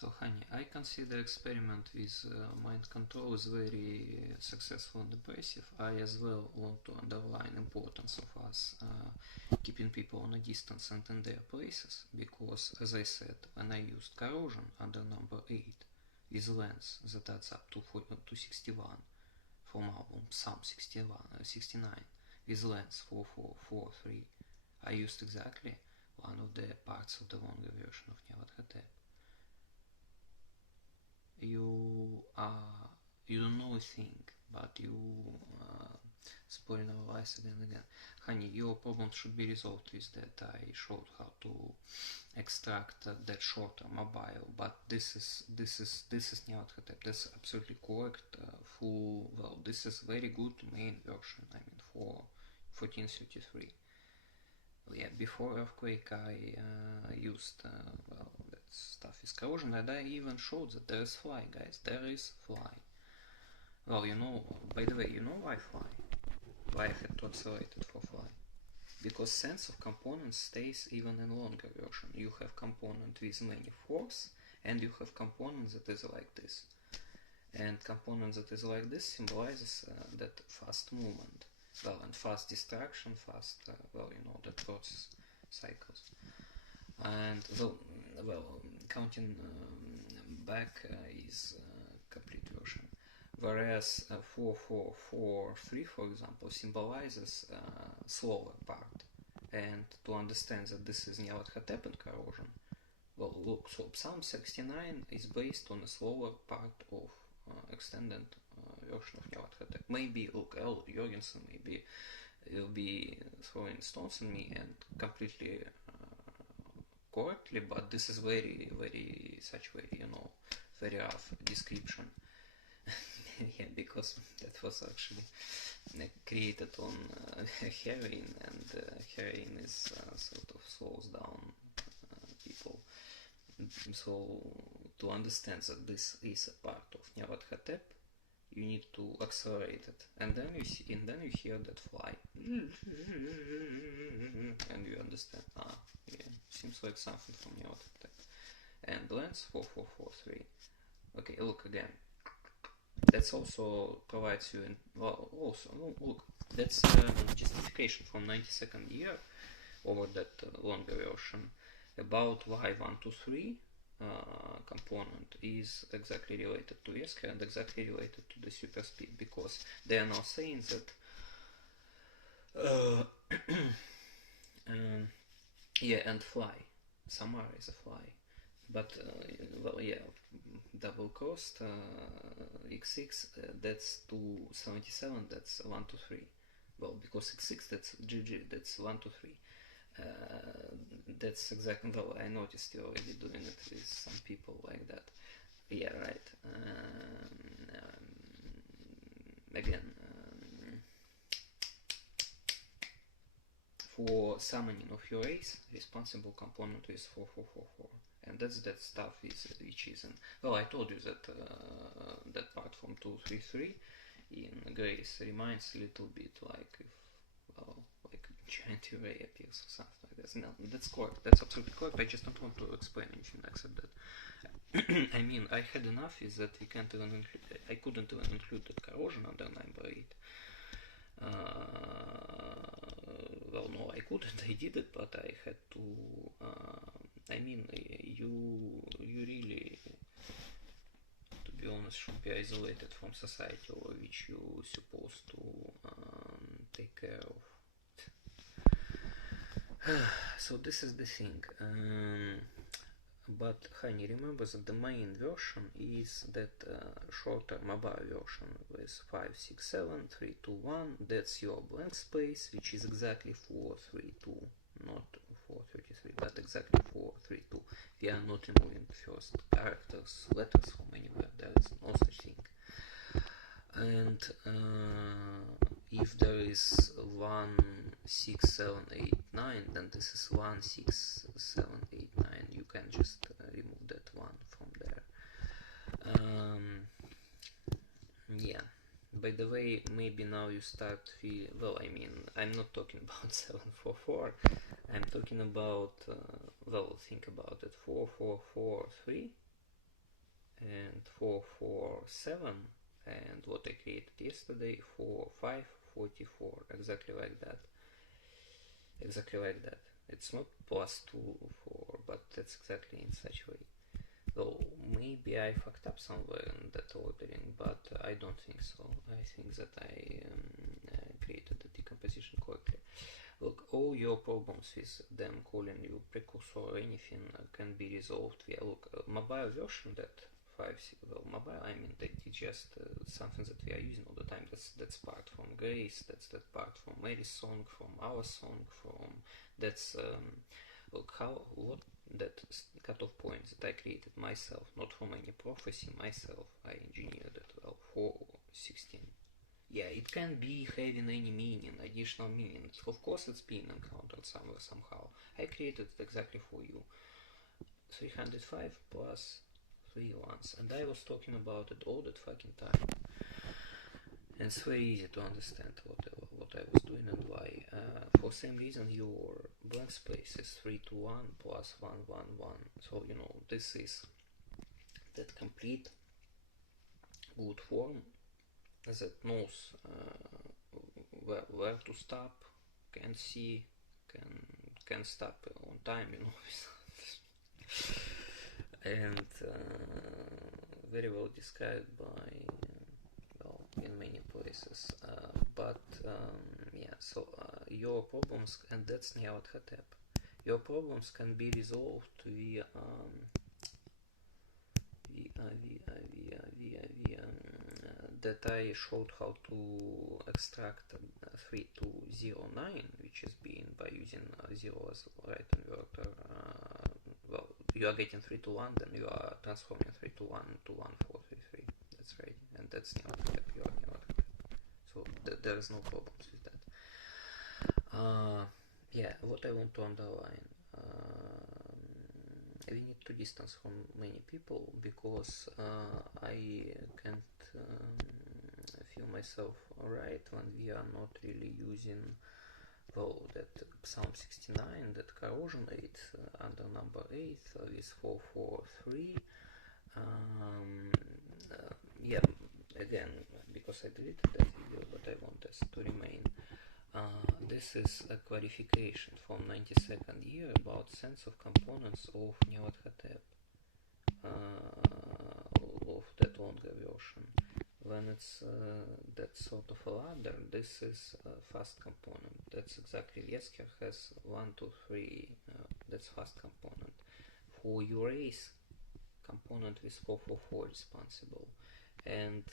So, honey, I consider experiment with mind control is very successful and impressive. I as well want to underline importance of us keeping people on a distance and in their places, because, as I said, when I used corrosion under number 8 with length that adds up to 61 from album Psalm 69 with length 4443, I used exactly one of the parts of the longer version of Nyarlathotep. You don't know a thing, but you spoiling our lives again and again. Honey, your problem should be resolved with that. I showed how to extract that shorter mobile, but this is Nyarlathotep. That's absolutely correct. This is very good main version. I mean, for 1433. Yeah, before earthquake I used that stuff is corrosion, and I even showed that there is fly, guys. There is fly. Well, by the way, why fly? Why I had to accelerate it for fly? Because sense of components stays even in longer version. You have component with many forks, and you have component that is like this. And component that is like this symbolizes that fast movement. Well, and fast destruction, fast, that process cycles. And counting back is complete version. Whereas 4443, for example, symbolizes slower part. And to understand that this is Nyarlathotep and corrosion, well, look, so Psalm 69 is based on a slower part of extended version of Nyarlathotep. Maybe, look, L. Jorgensen maybe will be throwing stones at me and completely correctly, but this is very rough description. Yeah, because that was actually created on heroin, and heroin is sort of slows down people. So to understand that this is a part of Nyarlathotep, you need to accelerate it, and then you hear that fly, and you understand. Yeah, seems like something from Nyarlathotep. And length 4443. Okay, look again. That's also provides you look. That's justification from 92nd year over that longer version about why 123 component is exactly related to ESCA and exactly related to the super speed, because they are now saying that and fly. Samara is a fly, but double cost x6 that's 277, that's 123. Well, because x6 that's GG, that's 123. That's exactly, well, I noticed you already doing it with some people like that. Yeah, right. Again, for summoning of your race, responsible component is 4444. And that's that stuff which is in, well, I told you that that part from 233 in Grace reminds a little bit like if, like giant array appears or something like that. No, that's correct. That's absolutely correct. I just don't want to explain anything except that. I mean, I had enough is that we can't even include, I couldn't even include that corrosion under number 8. Well, no, I couldn't. I did it, but I had to. I mean, you really, to be honest, should be isolated from society over which you're supposed to take care of. So this is the thing. But honey, remember that the main version is that shorter mobile version with 567,321. That's your blank space, which is exactly 432, not 433, but exactly 432. We are not removing first characters, letters from anywhere. There is no such thing. And if there is 16789, then this is 16789. You can just remove that one from there. Yeah. By the way, maybe now you start feel, well, I mean, I'm not talking about 744. I'm talking about, well, think about it, 4443. and 4, 4, 7, and what I created yesterday, 4, 5, 44, exactly like that. Exactly like that. It's not plus 2, 4, but that's exactly in such a way. So maybe I fucked up somewhere in that ordering, but I don't think so. I think that I created the decomposition correctly. Look, all your problems with them calling you precursor or anything can be resolved via, look, mobile version that 5, well, mobile, I mean, that is just something that we are using all the time. That's part from Grace, that's that part from Mary's song, from our song, from, that's, look, what that cutoff point that I created myself, not from any prophecy, myself, I engineered it, well, for 16. Yeah, it can be having any meaning, additional meaning. Of course it's being encountered somewhere, somehow. I created it exactly for you. 305 plus 3 ones. And I was talking about it all that fucking time. And it's very easy to understand what I was doing and why. For same reason, your blank space is 3 to 1 plus 1, 1, 1. So, you know, this is that complete good form that knows where to stop, can see, can stop on time, you know, and very well described by, well, in many places. But yeah, so your problems, and that's Nyarlathotep. Your problems can be resolved via that I showed how to extract 3209, which is being by using 0 as right inverter. Well, you are getting 3 to 1, then you are transforming 3 to 1 to 1, 4, 3, 3. That's right, and that's Nyarlathotep. You are Nyarlathotep. So there is no problems with that. Yeah, what I want to underline. We need to distance from many people because I can't feel myself right when we are not really using, well, that Psalm 69, that corrosion 8 under number 8 with 443. Yeah, again, because I deleted that video, but I want this to remain. This is a clarification from 92nd year about sense of components of Nyarlathotep, of that longer version. When it's that sort of a ladder, this is a fast component. That's exactly, Yesker has 1, 2, 3, that's fast component. For Urace, component with 444 responsible. And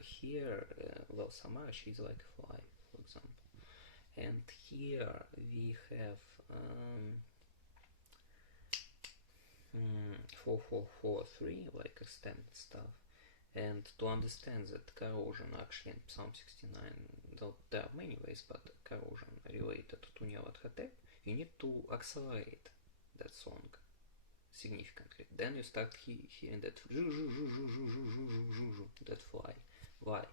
here, well, Samara, she's like a fly, for example. And here we have 4443, like extended stuff. And to understand that corrosion actually in Psalm 69, there are many ways, but corrosion related to Nyarlathotep, you need to accelerate that song significantly. Then you start hearing that that fly. Why?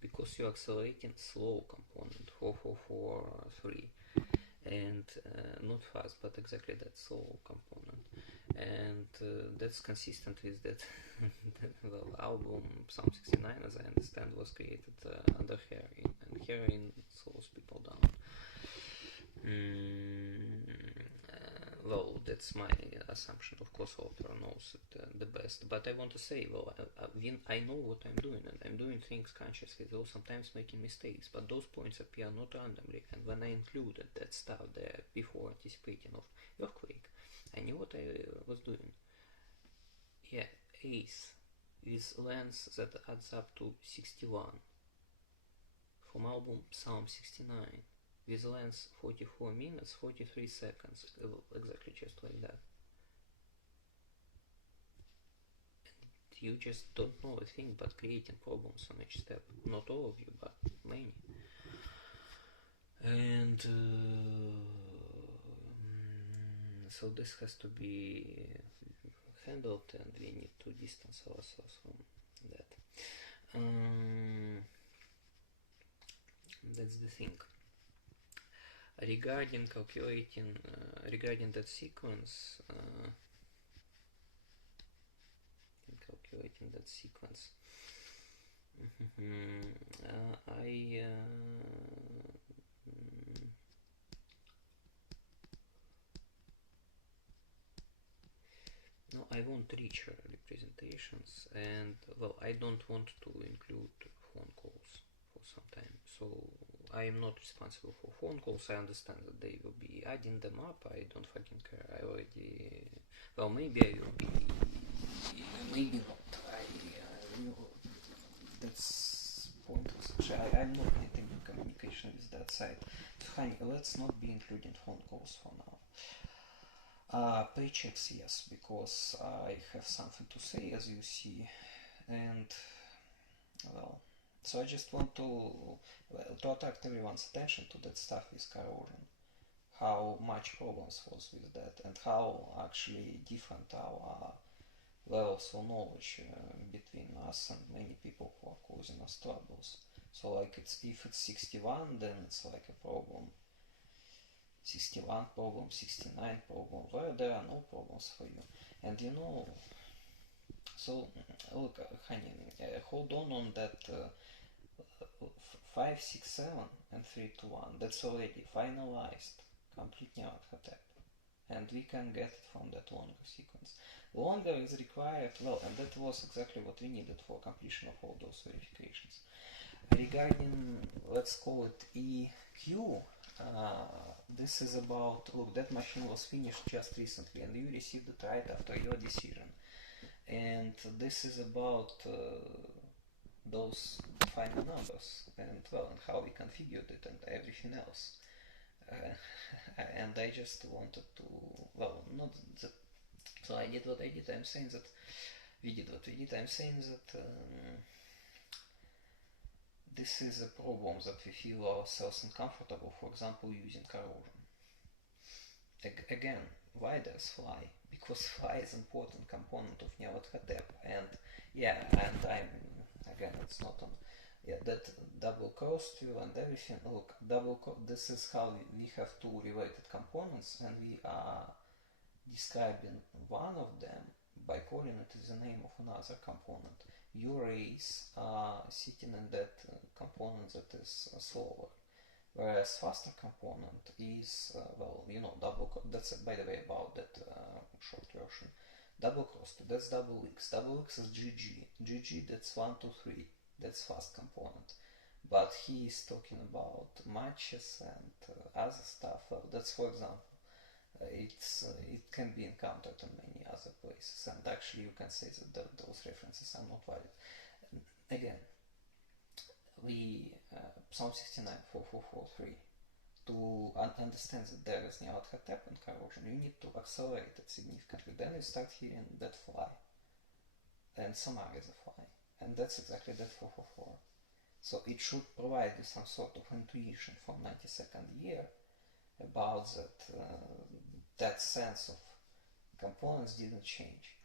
Because you're accelerating slow component 4443 and not fast, but exactly that slow component, and that's consistent with that well, album Psalm 69, as I understand, was created under heroin, and heroin slows people down. Well, that's my assumption. Of course, author knows it the best. But I want to say, well, I know what I'm doing, and I'm doing things consciously, though sometimes making mistakes. But those points appear not randomly. And when I included that stuff there before anticipating of earthquake, I knew what I was doing. Yeah, ace with length that adds up to 61 from album Psalm 69. With length 44 minutes, 43 seconds, exactly just like that. And you just don't know a thing but creating problems on each step. Not all of you, but many. And so this has to be handled, and we need to distance ourselves from that. That's the thing. Regarding calculating, regarding that sequence, calculating in that sequence. I no, I want richer representations, and well, I don't want to include phone calls for some time. So I am not responsible for phone calls. I understand that they will be adding them up. I don't fucking care. I already, well, maybe I will be, maybe not. That's pointless. Actually, I'm not getting communication with that side. So, honey, let's not be including phone calls for now. Paychecks, yes, because I have something to say, as you see, and well, so I just want to attract everyone's attention to that stuff with corrosion, how much problems was with that, and how actually different our levels of knowledge between us and many people who are causing us troubles. So like if it's 61, then it's like a problem. 61 problem, 69 problem, where there are no problems for you. And you know, so look, honey, hold on that 5, 6, 7 and 3 to 1. That's already finalized, complete Nevat Hotep. And we can get it from that longer sequence. Longer is required, well, and that was exactly what we needed for completion of all those verifications. Regarding, let's call it EQ, this is about, look, that machine was finished just recently and you received it right after your decision. And this is about those final numbers and, well, and how we configured it and everything else. And I just wanted to, well, not that, so I did what I did. I'm saying that we did what we did. I'm saying that this is a problem that we feel ourselves uncomfortable, for example, using corrosion. Again, why does fly? Because fly is an important component of Nevat Hotep, and yeah, and again, it's not on, yeah, that double cross you and everything. Look, this is how we have two related components, and we are describing one of them by calling it the name of another component. Your rays are sitting in that component that is slower, whereas faster component is, well, you know, that's by the way about that short version. Double crossed, that's double X. Double X is GG. GG, that's 1, 2, 3. That's fast component. But he is talking about matches and other stuff. Well, that's, for example, it can be encountered in many other places, and actually you can say that those references are not valid. Again, we Psalm 69 4443, to understand that there is Nevat Hotep and corrosion, you need to accelerate it significantly. Then you start hearing that fly and Samar is a fly, and that's exactly that 444. So it should provide you some sort of intuition from 92nd year about that sense of components didn't change.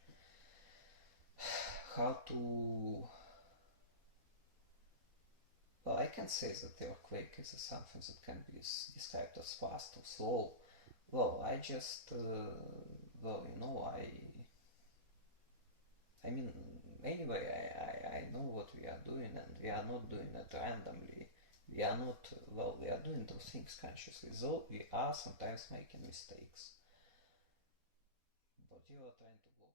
How to, well, I can say that the earthquake is something that can be described as fast or slow. Well, I just, well, you know, I mean, anyway, I know what we are doing, and we are not doing it randomly. We are not, well, we are doing those things consciously, though we are sometimes making mistakes. But you are trying to block